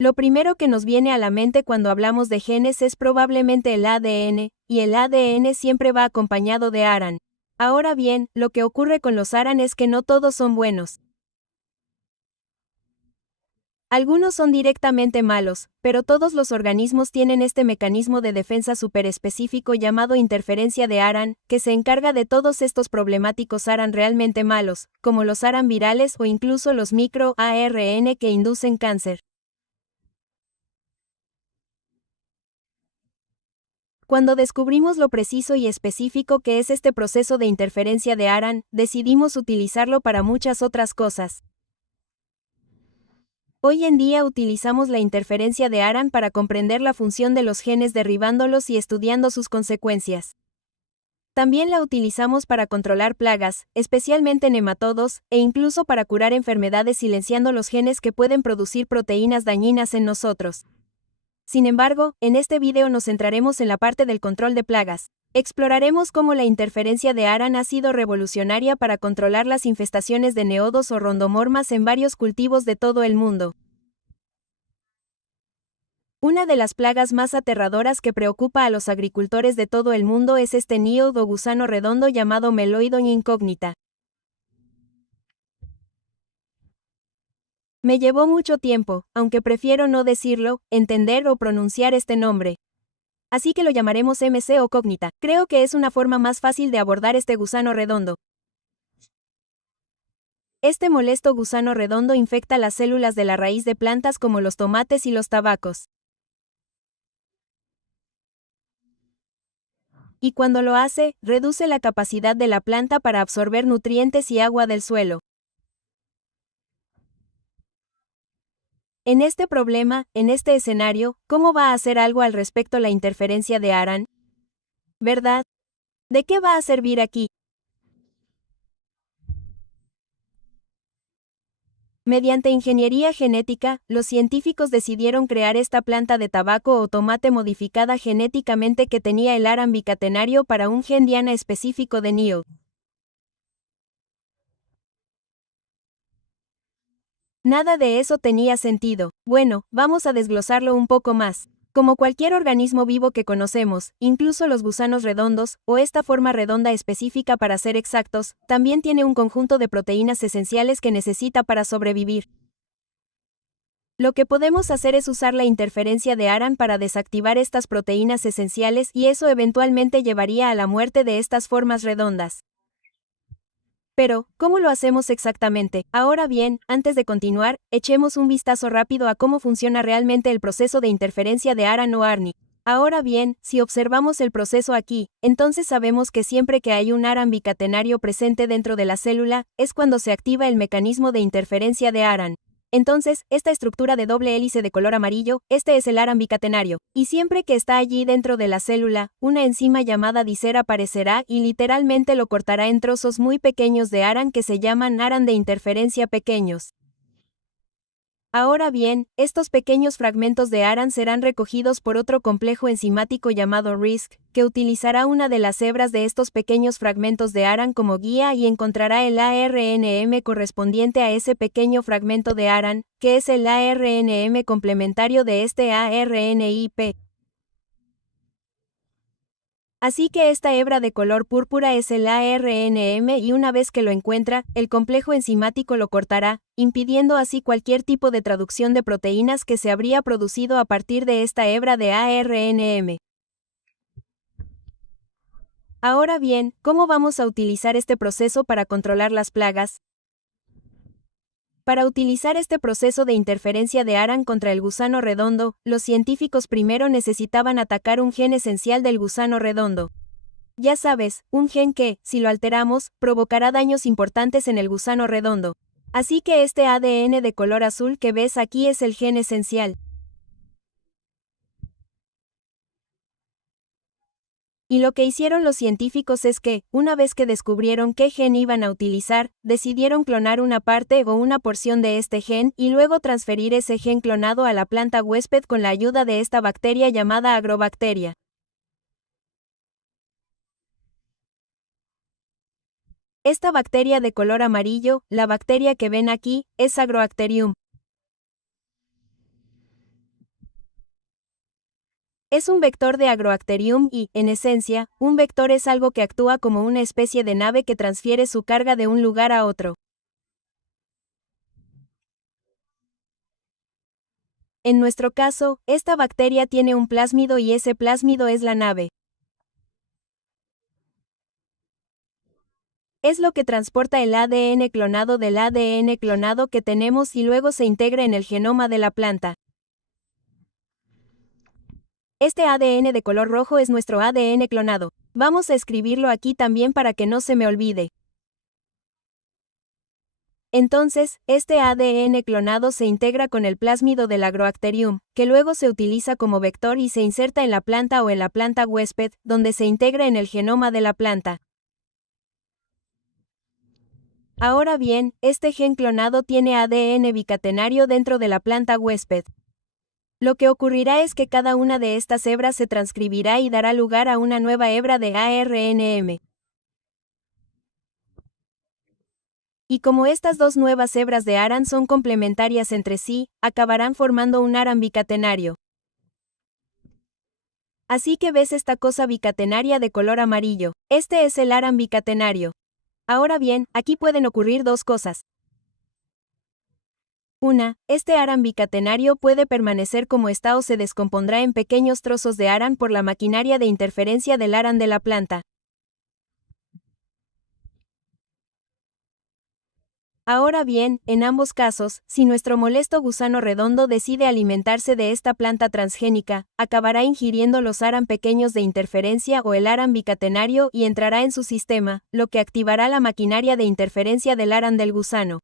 Lo primero que nos viene a la mente cuando hablamos de genes es probablemente el ADN, y el ADN siempre va acompañado de ARAN. Ahora bien, lo que ocurre con los ARAN es que no todos son buenos. Algunos son directamente malos, pero todos los organismos tienen este mecanismo de defensa superespecífico llamado interferencia de ARAN, que se encarga de todos estos problemáticos ARAN realmente malos, como los ARAN virales o incluso los micro-ARN que inducen cáncer. Cuando descubrimos lo preciso y específico que es este proceso de interferencia de ARAN, decidimos utilizarlo para muchas otras cosas. Hoy en día utilizamos la interferencia de ARAN para comprender la función de los genes derribándolos y estudiando sus consecuencias. También la utilizamos para controlar plagas, especialmente nematodos, e incluso para curar enfermedades silenciando los genes que pueden producir proteínas dañinas en nosotros. Sin embargo, en este video nos centraremos en la parte del control de plagas. Exploraremos cómo la interferencia de ARAN ha sido revolucionaria para controlar las infestaciones de neodos o rondomormas en varios cultivos de todo el mundo. Una de las plagas más aterradoras que preocupa a los agricultores de todo el mundo es este neodo o gusano redondo llamado Meloidon incógnita. Me llevó mucho tiempo, aunque prefiero no decirlo, entender o pronunciar este nombre. Así que lo llamaremos MC o cógnita. Creo que es una forma más fácil de abordar este gusano redondo. Este molesto gusano redondo infecta las células de la raíz de plantas como los tomates y los tabacos. Y cuando lo hace, reduce la capacidad de la planta para absorber nutrientes y agua del suelo. En este problema, en este escenario, ¿cómo va a hacer algo al respecto la interferencia de ARAN? ¿Verdad? ¿De qué va a servir aquí? Mediante ingeniería genética, los científicos decidieron crear esta planta de tabaco o tomate modificada genéticamente que tenía el ARAN bicatenario para un gen diana específico de NIO. Nada de eso tenía sentido. Bueno, vamos a desglosarlo un poco más. Como cualquier organismo vivo que conocemos, incluso los gusanos redondos, o esta forma redonda específica para ser exactos, también tiene un conjunto de proteínas esenciales que necesita para sobrevivir. Lo que podemos hacer es usar la interferencia de ARAN para desactivar estas proteínas esenciales y eso eventualmente llevaría a la muerte de estas formas redondas. Pero, ¿cómo lo hacemos exactamente? Ahora bien, antes de continuar, echemos un vistazo rápido a cómo funciona realmente el proceso de interferencia de ARAN o ARNI. Ahora bien, si observamos el proceso aquí, entonces sabemos que siempre que hay un ARAN bicatenario presente dentro de la célula, es cuando se activa el mecanismo de interferencia de ARAN. Entonces, esta estructura de doble hélice de color amarillo, este es el ARAN bicatenario, y siempre que está allí dentro de la célula, una enzima llamada dicer aparecerá y literalmente lo cortará en trozos muy pequeños de ARAN que se llaman ARAN de interferencia pequeños. Ahora bien, estos pequeños fragmentos de ARAN serán recogidos por otro complejo enzimático llamado RISC, que utilizará una de las hebras de estos pequeños fragmentos de ARAN como guía y encontrará el ARNM correspondiente a ese pequeño fragmento de ARAN, que es el ARNM complementario de este ARNIP. Así que esta hebra de color púrpura es el ARNM y una vez que lo encuentra, el complejo enzimático lo cortará, impidiendo así cualquier tipo de traducción de proteínas que se habría producido a partir de esta hebra de ARNM. Ahora bien, ¿cómo vamos a utilizar este proceso para controlar las plagas? Para utilizar este proceso de interferencia de ARAN contra el gusano redondo, los científicos primero necesitaban atacar un gen esencial del gusano redondo. Ya sabes, un gen que, si lo alteramos, provocará daños importantes en el gusano redondo. Así que este ADN de color azul que ves aquí es el gen esencial. Y lo que hicieron los científicos es que, una vez que descubrieron qué gen iban a utilizar, decidieron clonar una parte o una porción de este gen y luego transferir ese gen clonado a la planta huésped con la ayuda de esta bacteria llamada agrobacteria. Esta bacteria de color amarillo, la bacteria que ven aquí, es Agrobacterium. Es un vector de Agroacterium y, en esencia, un vector es algo que actúa como una especie de nave que transfiere su carga de un lugar a otro. En nuestro caso, esta bacteria tiene un plásmido y ese plásmido es la nave. Es lo que transporta el ADN clonado del ADN clonado que tenemos y luego se integra en el genoma de la planta. Este ADN de color rojo es nuestro ADN clonado. Vamos a escribirlo aquí también para que no se me olvide. Entonces, este ADN clonado se integra con el plásmido del Agroacterium, que luego se utiliza como vector y se inserta en la planta o en la planta huésped, donde se integra en el genoma de la planta. Ahora bien, este gen clonado tiene ADN bicatenario dentro de la planta huésped. Lo que ocurrirá es que cada una de estas hebras se transcribirá y dará lugar a una nueva hebra de ARNM. Y como estas dos nuevas hebras de ARAN son complementarias entre sí, acabarán formando un ARAN bicatenario. Así que ves esta cosa bicatenaria de color amarillo. Este es el ARAN bicatenario. Ahora bien, aquí pueden ocurrir dos cosas. Una, este ARAN bicatenario puede permanecer como está o se descompondrá en pequeños trozos de ARAN por la maquinaria de interferencia del ARAN de la planta. Ahora bien, en ambos casos, si nuestro molesto gusano redondo decide alimentarse de esta planta transgénica, acabará ingiriendo los ARAN pequeños de interferencia o el ARAN bicatenario y entrará en su sistema, lo que activará la maquinaria de interferencia del ARAN del gusano.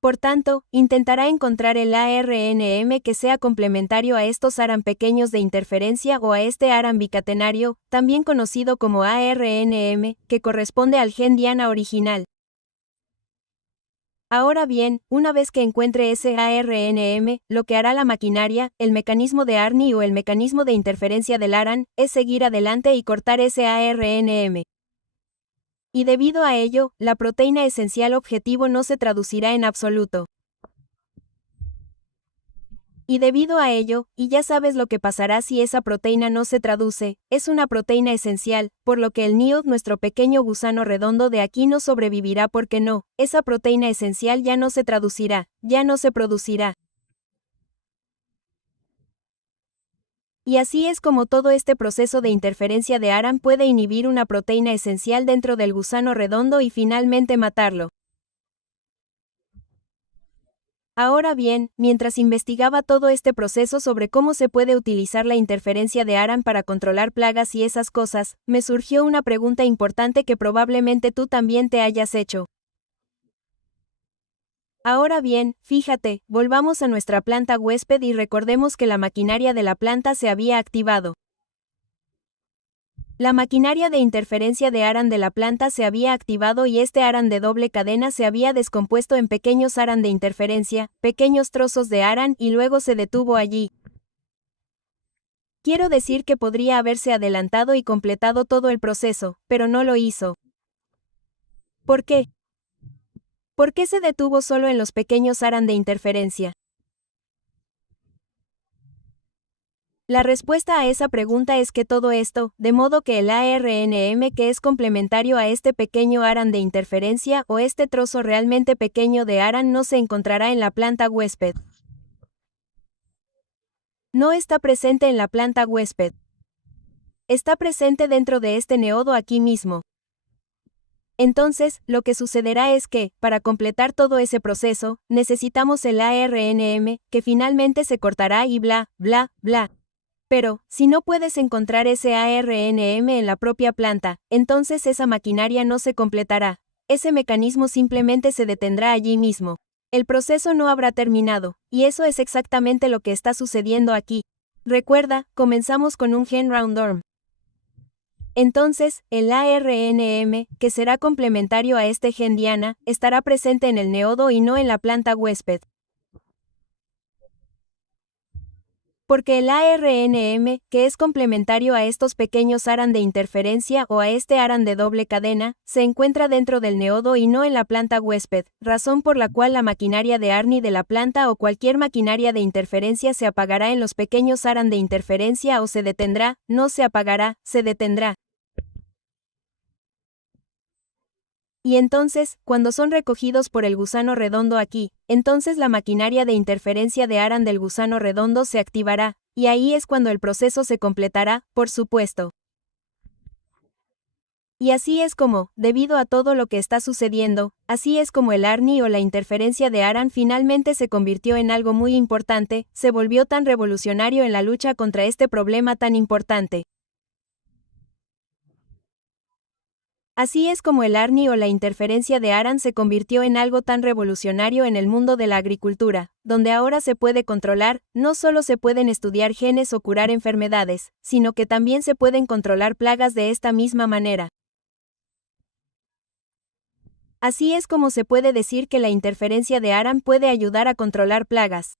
Por tanto, intentará encontrar el ARNM que sea complementario a estos ARAN pequeños de interferencia o a este ARAN bicatenario, también conocido como ARNM, que corresponde al gen Diana original. Ahora bien, una vez que encuentre ese ARNM, lo que hará la maquinaria, el mecanismo de ARNI o el mecanismo de interferencia del ARAN, es seguir adelante y cortar ese ARNM. Y debido a ello, la proteína esencial objetivo no se traducirá en absoluto. Y debido a ello, y ya sabes lo que pasará si esa proteína no se traduce, es una proteína esencial, por lo que el NIOD, nuestro pequeño gusano redondo de aquí no sobrevivirá porque no, esa proteína esencial ya no se traducirá, ya no se producirá. Y así es como todo este proceso de interferencia de ARAN puede inhibir una proteína esencial dentro del gusano redondo y finalmente matarlo. Ahora bien, mientras investigaba todo este proceso sobre cómo se puede utilizar la interferencia de ARAN para controlar plagas y esas cosas, me surgió una pregunta importante que probablemente tú también te hayas hecho. Ahora bien, fíjate, volvamos a nuestra planta huésped y recordemos que la maquinaria de la planta se había activado. La maquinaria de interferencia de ARAN de la planta se había activado y este ARAN de doble cadena se había descompuesto en pequeños ARAN de interferencia, pequeños trozos de ARAN y luego se detuvo allí. Quiero decir que podría haberse adelantado y completado todo el proceso, pero no lo hizo. ¿Por qué? ¿Por qué se detuvo solo en los pequeños ARAN de interferencia? La respuesta a esa pregunta es que todo esto, de modo que el ARNM que es complementario a este pequeño ARAN de interferencia o este trozo realmente pequeño de ARAN no se encontrará en la planta huésped. No está presente en la planta huésped. Está presente dentro de este neodo aquí mismo. Entonces, lo que sucederá es que, para completar todo ese proceso, necesitamos el ARNM, que finalmente se cortará y bla, bla, bla. Pero, si no puedes encontrar ese ARNM en la propia planta, entonces esa maquinaria no se completará. Ese mecanismo simplemente se detendrá allí mismo. El proceso no habrá terminado, y eso es exactamente lo que está sucediendo aquí. Recuerda, comenzamos con un gen Round-Dorm. Entonces, el ARNM, que será complementario a este gen Diana, estará presente en el neodo y no en la planta huésped. Porque el ARNM, que es complementario a estos pequeños ARN de interferencia o a este ARN de doble cadena, se encuentra dentro del neodo y no en la planta huésped, razón por la cual la maquinaria de ARNI de la planta o cualquier maquinaria de interferencia se apagará en los pequeños ARN de interferencia o se detendrá, no se apagará, se detendrá. Y entonces, cuando son recogidos por el gusano redondo aquí, entonces la maquinaria de interferencia de ARN del gusano redondo se activará, y ahí es cuando el proceso se completará, por supuesto. Y así es como, debido a todo lo que está sucediendo, así es como el ARNI o la interferencia de ARN finalmente se convirtió en algo muy importante, se volvió tan revolucionario en la lucha contra este problema tan importante. Así es como el ARNI o la interferencia de ARN se convirtió en algo tan revolucionario en el mundo de la agricultura, donde ahora se puede controlar, no solo se pueden estudiar genes o curar enfermedades, sino que también se pueden controlar plagas de esta misma manera. Así es como se puede decir que la interferencia de ARN puede ayudar a controlar plagas.